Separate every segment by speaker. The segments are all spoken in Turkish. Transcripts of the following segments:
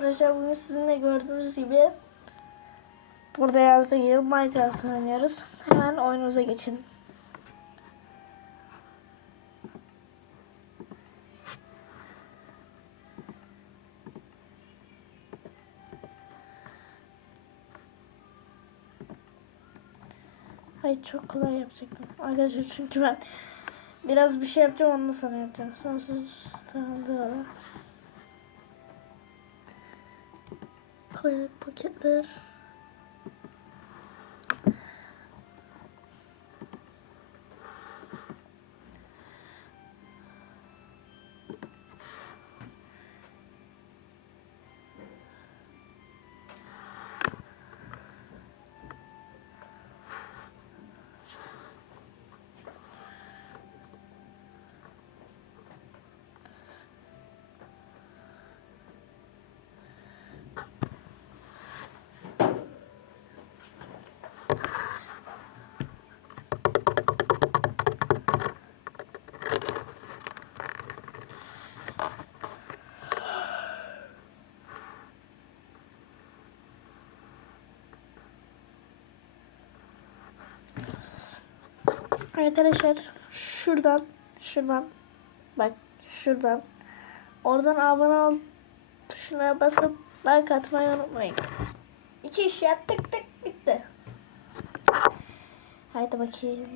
Speaker 1: Arkadaşlar bugün sizinle gördüğünüz gibi burada yazdığı gibi Minecraft oynuyoruz. Hemen oyunumuza geçelim. Hayır çok kolay yapacaktım. Arkadaşlar çünkü ben biraz bir şey yapacağım sonra yapacağım. Sonsuz tamam Koyduk paketler. Arkadaşlar şuradan şuradan bak şuradan oradan abone ol tuşuna basıp like atmayı unutmayın. İki iş yaptık tık bitti. Haydi bakayım.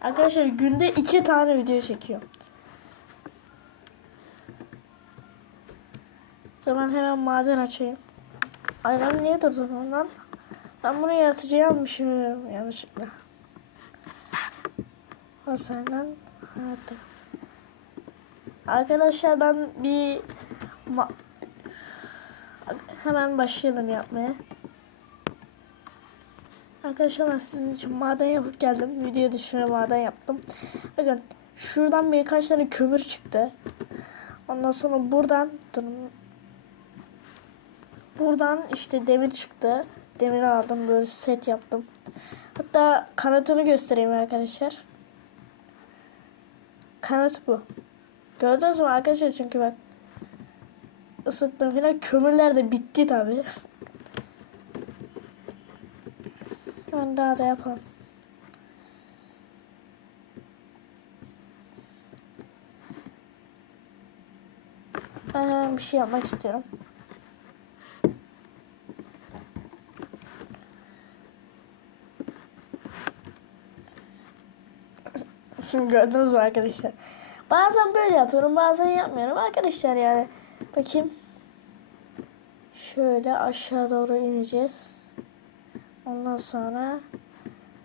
Speaker 1: Arkadaşlar günde iki tane video çekiyorum. Tamam hemen maden açayım. Ay lan niye durdun lan? Ben bunu yaratıcıya almışım yanlışlıkla. Hasan'dan hayatta. Arkadaşlar ben bir hemen başlayalım yapmaya. Arkadaşlar ben sizin için maden yapıp geldim. Video dışına maden yaptım. Bakın şuradan birkaç tane kömür çıktı. Ondan sonra buradan durun. Buradan işte demir çıktı. Demir aldım böyle set yaptım. Hatta kanatını göstereyim arkadaşlar. Kanat bu. Gördünüz mü arkadaşlar çünkü bak ısıttım falan kömürler de bitti tabi. Hemen daha da yapalım. Ben bir şey yapmak istiyorum. Şimdi gördünüz mü arkadaşlar? Bazen böyle yapıyorum, bazen yapmıyorum arkadaşlar yani. Bakayım. Şöyle aşağı doğru ineceğiz. Ondan sonra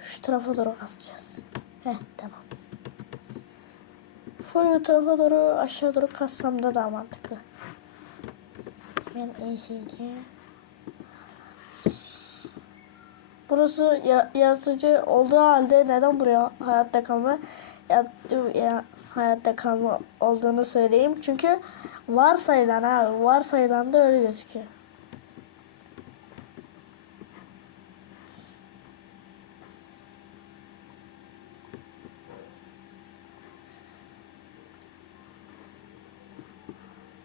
Speaker 1: şu tarafa doğru kasacağız. Heh tamam. Full tarafa doğru aşağı doğru kassam da daha mantıklı. Ben iyi şeydi. Burası ya- yaratıcı olduğu halde neden buraya hayatta kalma hayatta kalma olduğunu söyleyeyim. Çünkü varsayılan ha varsayılan da öyle gözüküyor.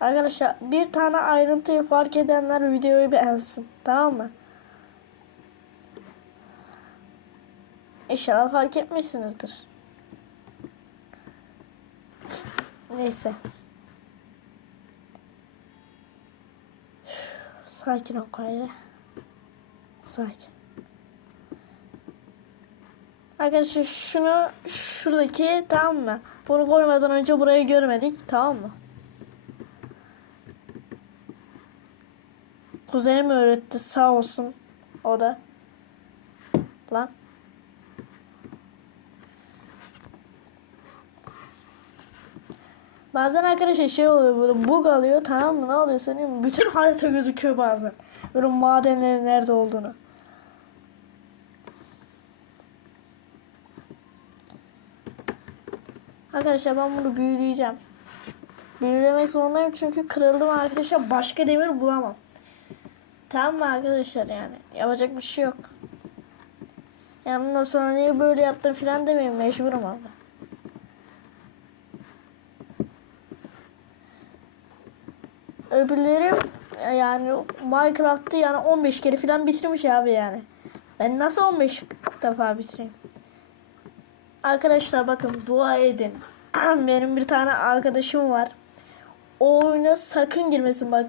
Speaker 1: Arkadaşlar bir tane ayrıntıyı fark edenler videoyu beğensin. Tamam mı? İnşallah fark etmişsinizdir. Neyse. Sakin ol Kayra. Sakin. Arkadaşlar şunu şuradaki tamam mı? Bunu koymadan önce burayı görmedik tamam mı? Kuzenim öğretti sağ olsun o da. Lan. Bazen arkadaşlar şey oluyor böyle bug alıyor tamam mı ne oluyor sanıyorum bütün harita gözüküyor bazen. Böyle madenlerin nerede olduğunu. Arkadaşlar ben bunu büyüleyeceğim. Büyülemek zorundayım çünkü kırıldım arkadaşlar başka demir bulamam. Tamam mı arkadaşlar yani yapacak bir şey yok. Yani sonra niye böyle yaptın filan demeyin mecburum abi. Öbürleri e, yani Minecraft'ı yani 15 kere falan bitirmiş abi yani. Ben nasıl 15 defa bitireyim? Arkadaşlar bakın dua edin. Benim bir tane arkadaşım var. O oyuna sakın girmesin bak.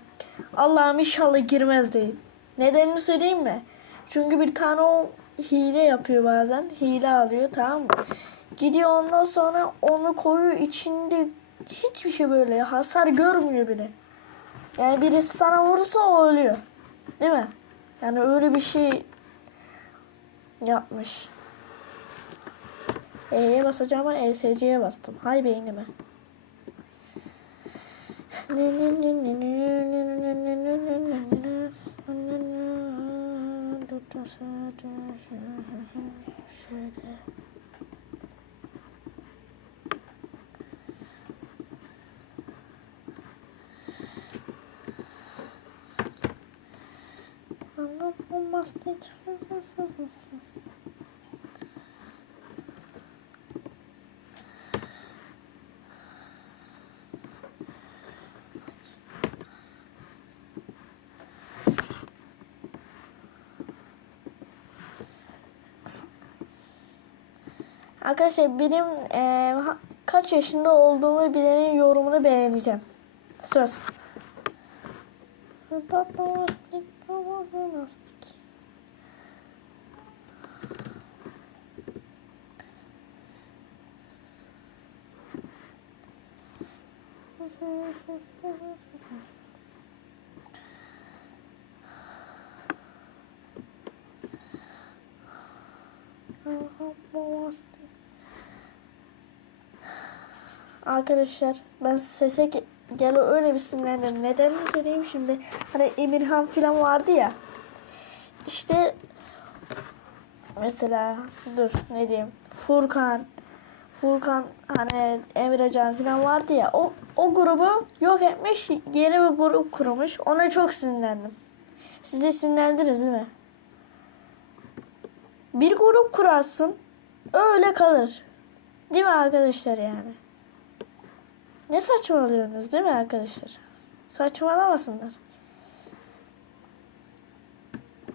Speaker 1: Allah'ım inşallah girmez değil. Nedenini söyleyeyim mi? Çünkü bir tane o hile yapıyor bazen. Hile alıyor tamam mı? Gidiyor ondan sonra onu koyuyor içinde hiçbir şey böyle hasar görmüyor bile. Yani birisi sana vurursa o ölüyor. Değil mi? Yani öyle bir şey yapmış. E'ye basacağım ama ESC'ye bastım. Hay beynime. Şöyle. Arkadaşlar benim ha- kaç yaşında olduğumu bilenin yorumunu beğeneceğim. Söz. Tatlı lastik, tatlı lastik. Arkadaşlar ben sese ge- gel öyle bir sinirlendim. Nedenini söyleyeyim şimdi. Hani Emirhan falan vardı ya. İşte mesela dur ne diyeyim. Furkan Furkan hani Emrecan falan vardı ya. O, o grubu yok etmiş. Yeni bir grup kurmuş. Ona çok sinirlendim. Siz de sinirlendiniz değil mi? Bir grup kurarsın. Öyle kalır. Değil mi arkadaşlar yani? Ne saçmalıyorsunuz değil mi arkadaşlar? Saçmalamasınlar.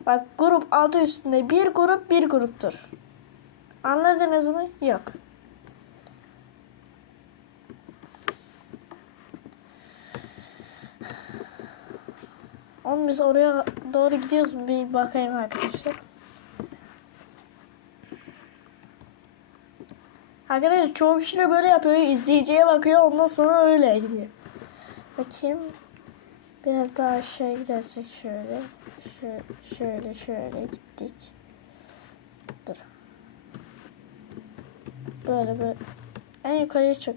Speaker 1: Bak grup adı üstünde bir grup bir gruptur. Anladınız mı? Yok. Oğlum biz oraya doğru gidiyoruz. Bir bakayım arkadaşlar. Arkadaşlar çoğu kişi de böyle yapıyor. izleyiciye bakıyor. Ondan sonra öyle gidiyor. Bakayım. Biraz daha aşağı gidersek şöyle. Şöyle şöyle, şöyle gittik. Dur. Böyle böyle. En yukarıya çık.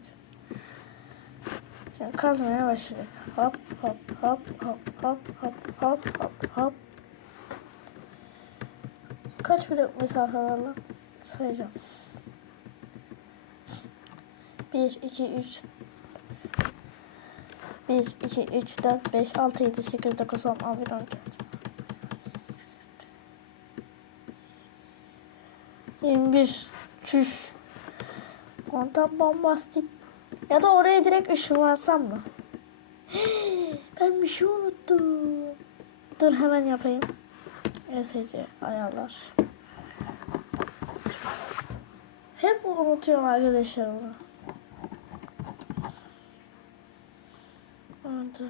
Speaker 1: Şimdi kazmaya başladık. Hop hop hop hop hop hop hop hop hop. Kaç blok mesafe var lan? Sayacağım. 1, 2, 3 1, 2, 3, 4, 5, 6, 7, 8, 9, 10, 11, 12 21 Çüş Kontan bombastik Ya da oraya direkt ışınlansam mı? Ben bir şey unuttum Dur hemen yapayım ESC ayarlar Hep unutuyorum arkadaşlar bunu Orada.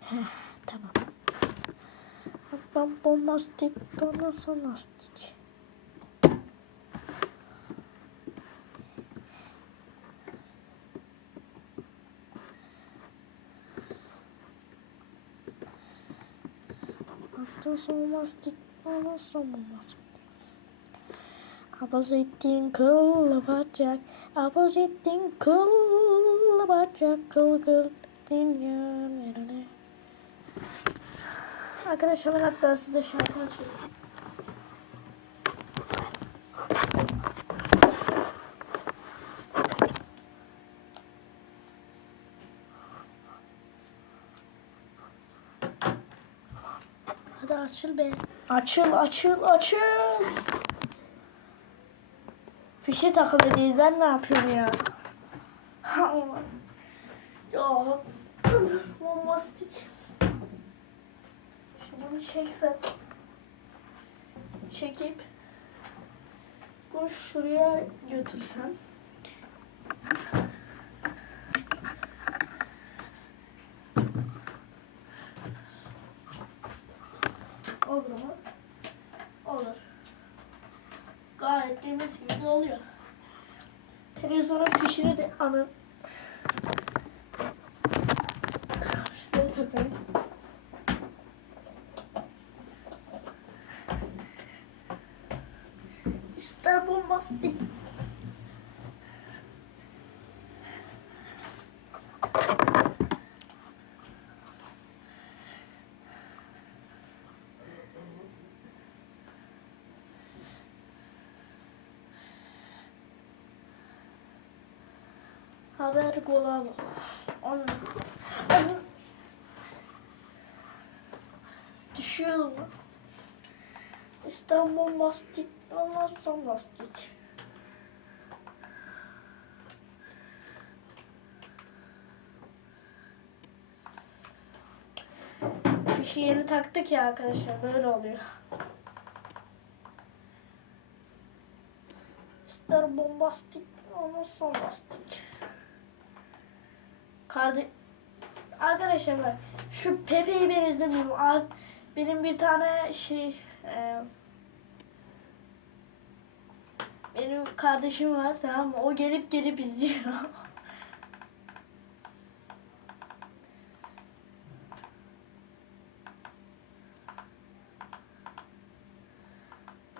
Speaker 1: Heh, tamam. Ben bombastik, bana sonastik. Hatta sonastik, bana sonastik. Apozitin kıllı bacak, apozitin kıllı bacak, kıl kıl dünya nerede? Arkadaşlar ben hatta size şarkı açayım. Hadi açıl be. Açıl, açıl, açıl. Fişi takılı değil. Ben ne yapıyorum ya? Ya. Bombastik. Bunu çeksem. Çekip bunu şuraya götürsem. Olur mu? Olur. Gayet temiz gibi de oluyor. Televizyonun alın. Şuraya takayım. İster bombastik. Haber golabı. Onu. Onu. Düşüyorum. İstanbul lastik. Anlatsam lastik. Fişi yeni taktık ya arkadaşlar. Böyle oluyor. İster bombastik olmazsa lastik. Kardeş Arkadaşlar bak şu Pepe'yi ben izlemiyorum. Benim bir tane şey e, benim kardeşim var tamam mı? O gelip gelip izliyor.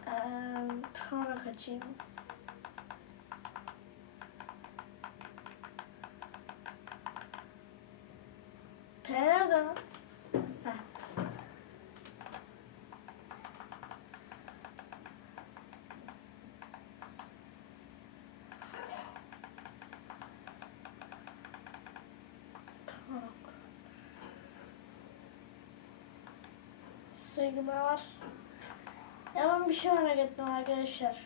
Speaker 1: Eee, Sonra kaçayım. P nerede lan? Heh. Sigma var. Ya ben bir şey merak ettim arkadaşlar.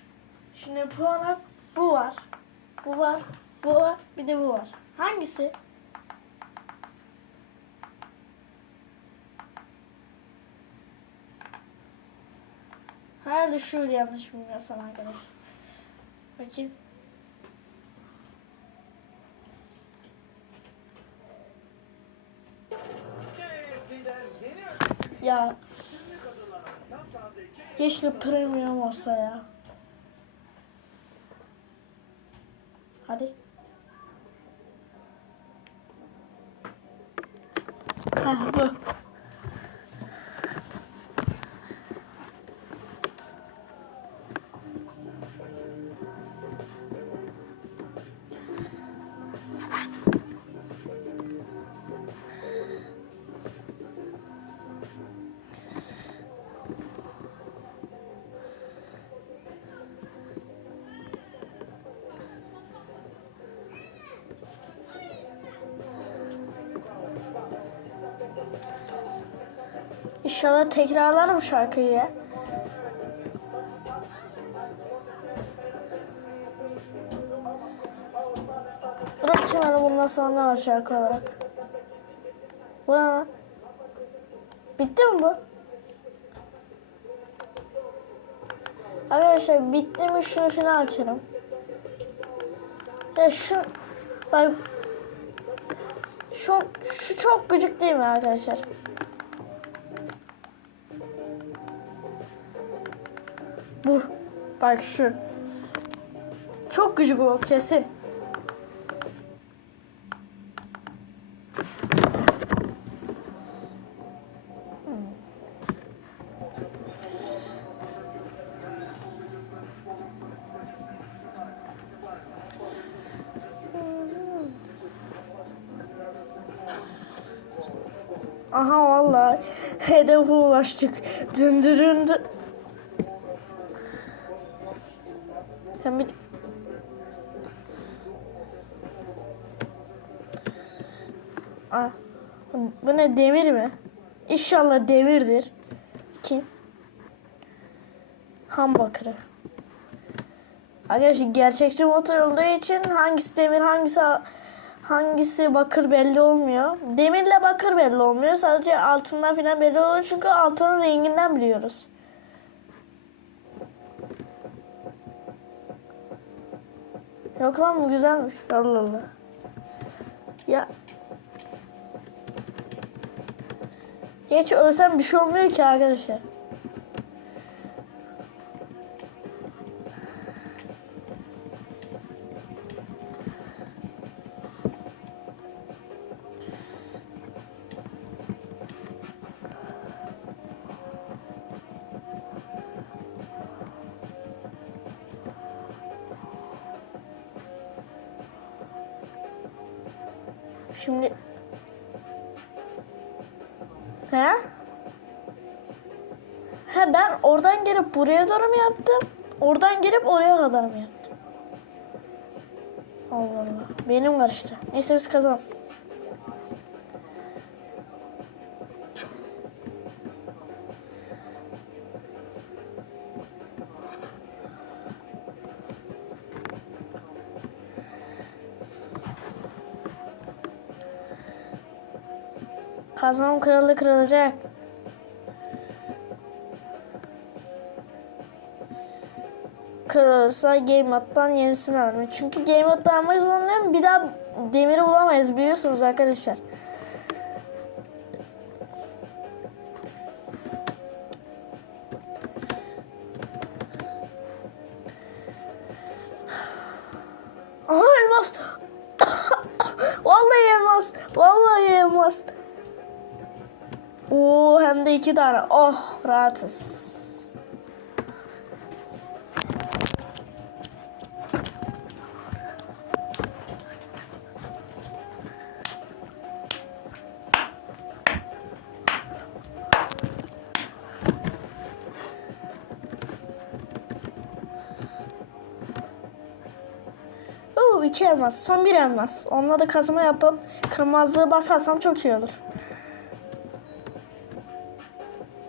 Speaker 1: Şimdi puana bu var. Bu var. Bu var. Bir de bu var. Hangisi? Herhalde şöyle yanlış bilmiyorsam arkadaşlar. Bakayım. Ya keşke premium olsa ya. Hadi. Ha bu. İnşallah tekrarlar bu şarkıyı ya. Bırak kenara bundan sonra var şarkı olarak? Bu ne? Bitti mi bu? Arkadaşlar bitti mi şunu falan açarım. Ya şu bak şu, şu çok gıcık değil mi arkadaşlar? Bak şu. Çok gıcık o kesin. Aha vallahi hedefe ulaştık. Dındırındı. Hem bir... Aa, bu ne demir mi? İnşallah demirdir. Kim? Ham bakırı. Arkadaşlar gerçekçi motor olduğu için hangisi demir hangisi hangisi bakır belli olmuyor. Demirle bakır belli olmuyor. Sadece altından falan belli oluyor çünkü altının renginden biliyoruz. Yok lan bu güzelmiş. Allah Allah. Ya. Hiç ölsem bir şey olmuyor ki arkadaşlar. Buraya doğru mu yaptım? Oradan gelip oraya kadar mı yaptım? Allah Allah. Benim karıştı. Neyse biz kazanalım. Kazmam kırıldı kırılacak. Kırılırsa Game Mode'dan yenisini alırım. Çünkü Game Mode'dan almak zorundayım. Bir daha demiri bulamayız biliyorsunuz arkadaşlar. Aha elmas. Vallahi elmas. Vallahi elmas. Oo hem de iki tane. Oh rahatız. Elmas. Son bir elmas. Onunla da kazma yapıp kırmızılığı basarsam çok iyi olur.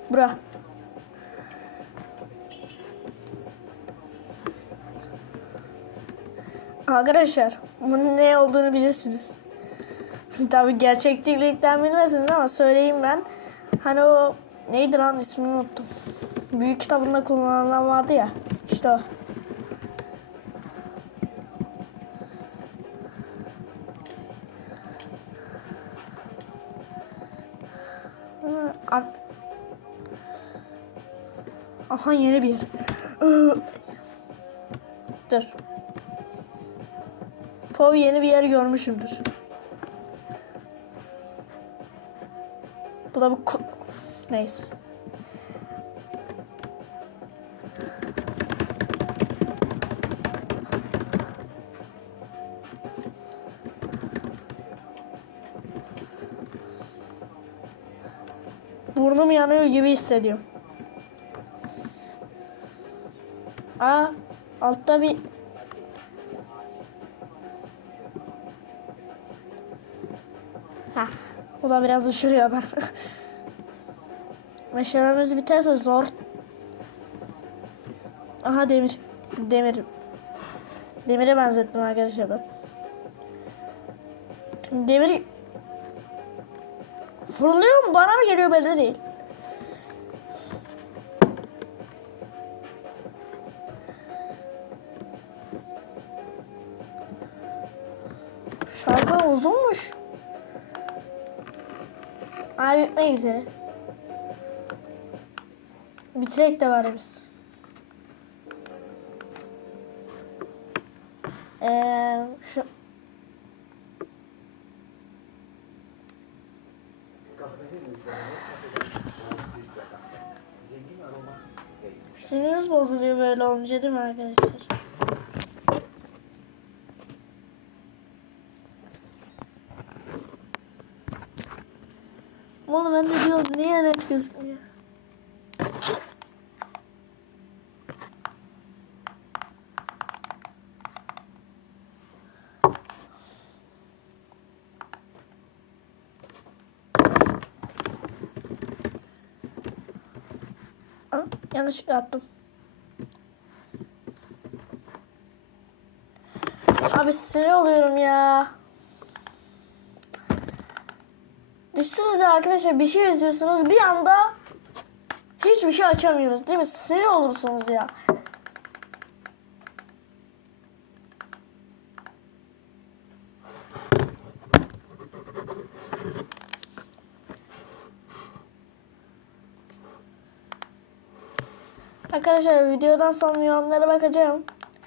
Speaker 1: Bura. Arkadaşlar bunun ne olduğunu bilirsiniz. Tabi gerçekçilikten bilmezsiniz ama söyleyeyim ben. Hani o neydi lan ismini unuttum. Büyük kitabında kullanılan vardı ya. İşte o. Aha yeni bir yer. Dur. Pov yeni bir yer görmüşümdür. Bu da bu Neyse. Burnum yanıyor gibi hissediyorum. Aa, altta bir Heh, bu da biraz ışık yanar. Meşalemiz biterse zor. Aha demir. Demir. Demire benzettim arkadaşlar ben. Demir fırlıyor mu? Bana mı geliyor belli değil. Şarkı uzunmuş. Ay bitmek. Bitirek de var biz. Ee, şu siniriniz bozuluyor böyle olunca değil mi arkadaşlar? Ben de diyorum niye net gözükmüyor? Aa, yanlış attım. Abi sinir oluyorum ya. Düşünsenize arkadaşlar bir şey izliyorsunuz bir anda hiçbir şey açamıyoruz değil mi? Sinir olursunuz ya. Arkadaşlar videodan sonra yorumlara bakacağım.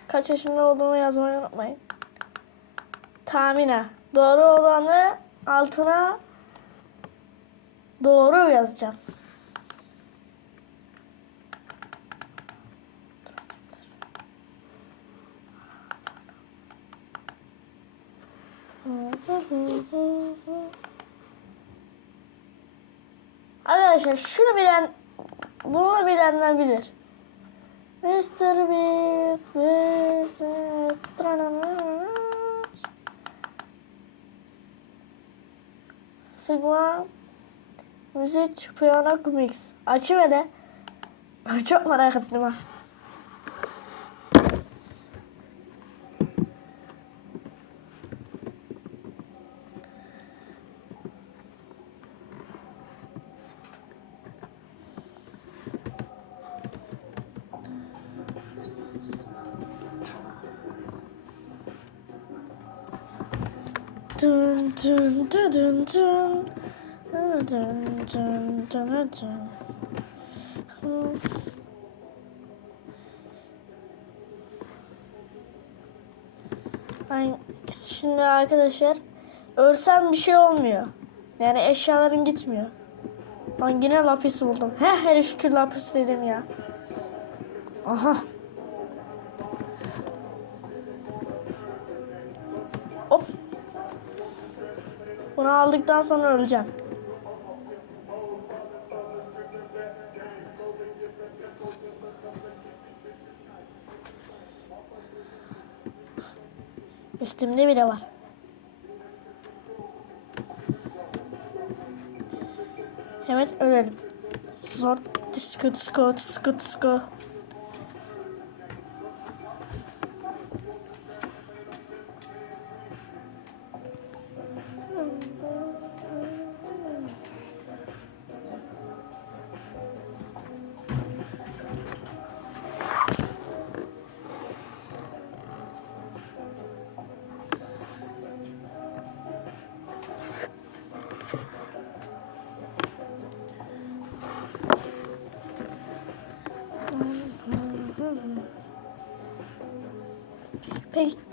Speaker 1: Kaç yaşında olduğumu yazmayı unutmayın. Tahmine. Doğru olanı altına doğru yazacağım. Arkadaşlar şunu bilen bunu bilenler bilir. Mr. Vs. Astronomers. Sigma Müzik Piyano Mix. Açayım hele. Çok merak ettim ha. Dun dun dun dun dun. Dun dun dun. Hmm. Ben şimdi arkadaşlar ölsem bir şey olmuyor. Yani eşyalarım gitmiyor. Ben yine lapis buldum. Heh her şükür lapis dedim ya. Aha. Hop. Bunu aldıktan sonra öleceğim. Üstümde bile var. Hemen ölelim. Zor. Disko disko disko disko.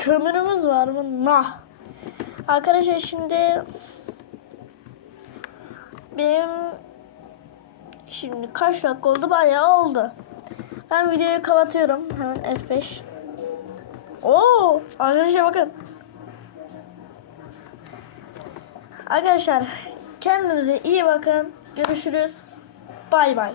Speaker 1: Kömürümüz var mı? Nah. Arkadaşlar şimdi benim şimdi kaç dakika oldu? Bayağı oldu. Ben videoyu kapatıyorum. Hemen F5. Oo, arkadaşlar bakın. Arkadaşlar kendinize iyi bakın. Görüşürüz. Bay bay.